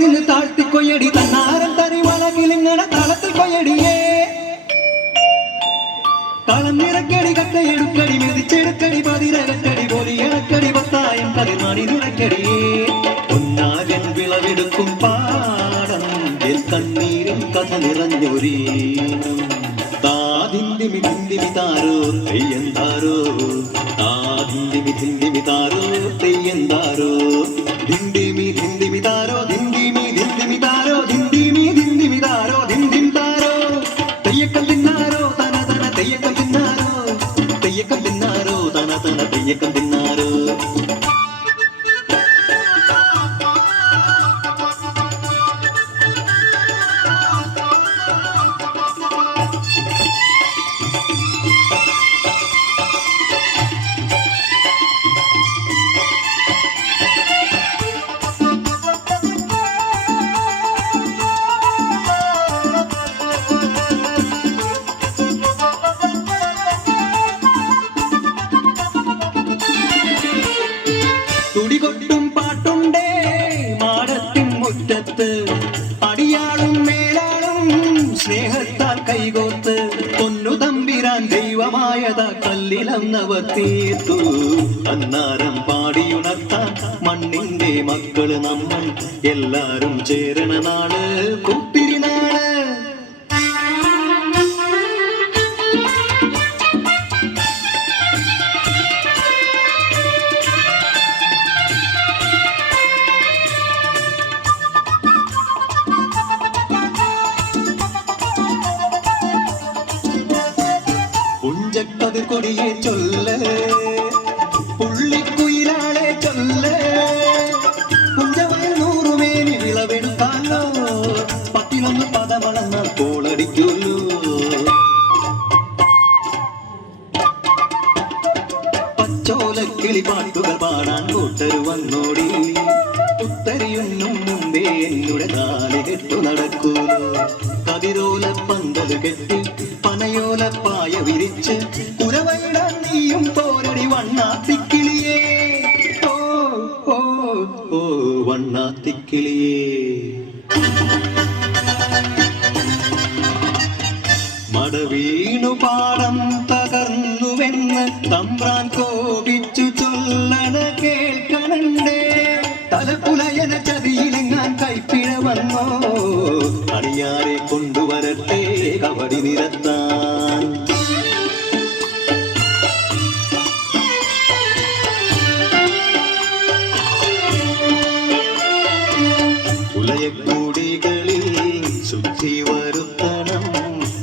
നിന്ന് താഴ്ത്തിക്കൊയ്യടി തന്നാരൻ തരിവളകിലിങ്ങനെ തളത്തിൽ കൊയ്യടിയേ കളം നിറക്കടി കട്ടയെടുക്കടി മെതിച്ചെടുക്കടി പതിരകട്ടടി പൊലിയണക്കടി പത്തായം കളിമണി നിറക്കടിയേ ഒന്നാകൻ വിളവെടുക്കും പാടം കണ്ണീരും കഥ നിറഞ്ഞൊരീണം താതിന്തിമി ധിന്തിമി താരോ തെയ്യന്താരോ താതിന്തിമി ധിന്തിമി താരോ തെയ്യന്താരോ ധിന്തിമി ധിന്തിമി താരോ ധിന്തിമി ധിന്തിമി താരോ ധിന്തിമി ധിന്തിമി താരോ ധിന്തിം താരോ തെയ്യക്കം തിന്നാരോ തന തന തെയ്യക്കം തിന്നാരോ തെയ്യക്കം തിന്നാരോ തന തന തെയ്യക്കം തിന്നാരോ തുടികൊട്ടും പാട്ടുണ്ടേ മാടത്തിൻ മുറ്റത്ത് അടിയാളും മേലാളും സ്നേഹത്താൽ കൈകോത്ത് പൊന്നു തമ്പിരാൻ ദൈവമായത കല്ലിലന്നവർ തീർത്തു അന്നാരം പാടിയുണർത്താൻ മണ്ണിന്റെ മക്കള് നമ്മൾ എല്ലാരും ചേരണ നാള് കുത്തിരി നാള് പുഞ്ചക്കതിർ കൊടിയെ ചൊല്ല് പുള്ളിക്കുയിലാളെ ചൊല്ല് പുഞ്ചവയൽ നൂറുമേനി വിളവെടുക്കാലോ പത്തിലൊന്ന് പദമളന്ന കോളടിക്കുള്ളൂ പച്ചോലക്കിളി പാട്ടുകൾ പാടാൻ കൂട്ടരു വന്നോടി ഉത്തരിയൊന്നും മുമ്പേ എന്നുടെ നാല് കെട്ടു നടക്കൂലോ കതിരോല പന്തല് കെട്ടി പനയോല പായ വിരിച്ച് കുരവയിടാൻ നീയും പോരടി വണ്ണാത്തിക്കിളിയേ ഓ ഓ ഓ വണ്ണാത്തിക്കിളിയേ മടവീണു പാടം തകർന്നുവെന്ന് തമ്പ്രാൻ കോപിച്ചു ചൊല്ലണ കേൾക്കണണ്ടേ തലപ്പുലയന ചതിയിലെങ്ങാൻ കൈപ്പിഴ വന്നോ അണിയാരെ കൊണ്ടുവരട്ടെ കബടി നിരത്താൻ പുലയക്കൂടികളിൽ ശുദ്ധി വരുത്തണം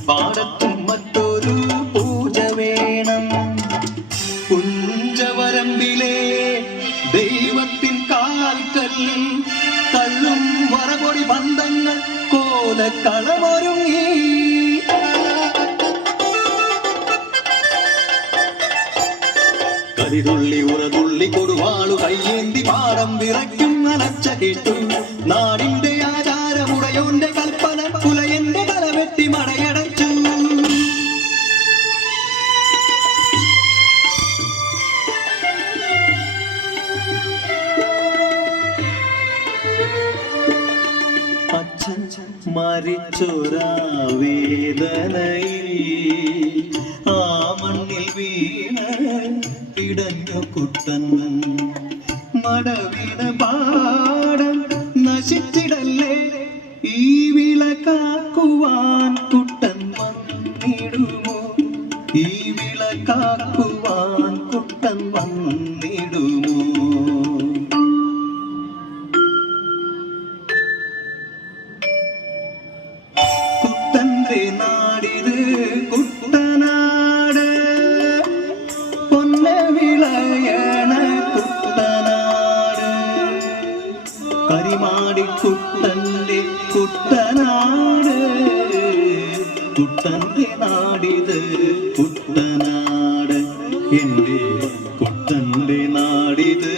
പാടത്തും മറ്റൊരു പൂജ വേണം പുഞ്ചവരമ്പിലെ ദൈവത്തിൻ കാൽക്കൽ കള്ളും വറപൊടി ബന്ധങ്ങൾ കോലക്കളമൊരുങ്ങി കരിതുള്ളി ഉറതുള്ളി കൊടുവാളു കയ്യേന്തി പാടം വിറയ്ക്കും അലച്ച കേട്ടു നാടിന്റെ ആചാരമുടയോന്റെ കൽപ്പന പുലയന്റെ തലവെട്ടി മടയടച്ചു അച്ഛൻ മരിച്ചൊരാ വേദനയിൽ ആ മണ്ണിൽ വീണ പിടഞ്ഞു കുട്ടൻ മടവിട പാടം നശിച്ചിടല്ലേ ഈ വിളക്കാക്കുവാൻ കുട്ടൻ വന്നിടുമോ ഈ വിളക്കാക്കുവാൻ കുട്ടൻ വന്നിടുമോ കുട്ടന്റെ നാടിത് കുട്ടനാട് പൊന്ന വിളയണ കുട്ടനാട് കരിമാടി കുട്ടന്റെ കുട്ടനാട് കുട്ടന്റെ നാടിത് കുട്ടനാട് എന്റെ കുട്ടന്റെ നാടിത്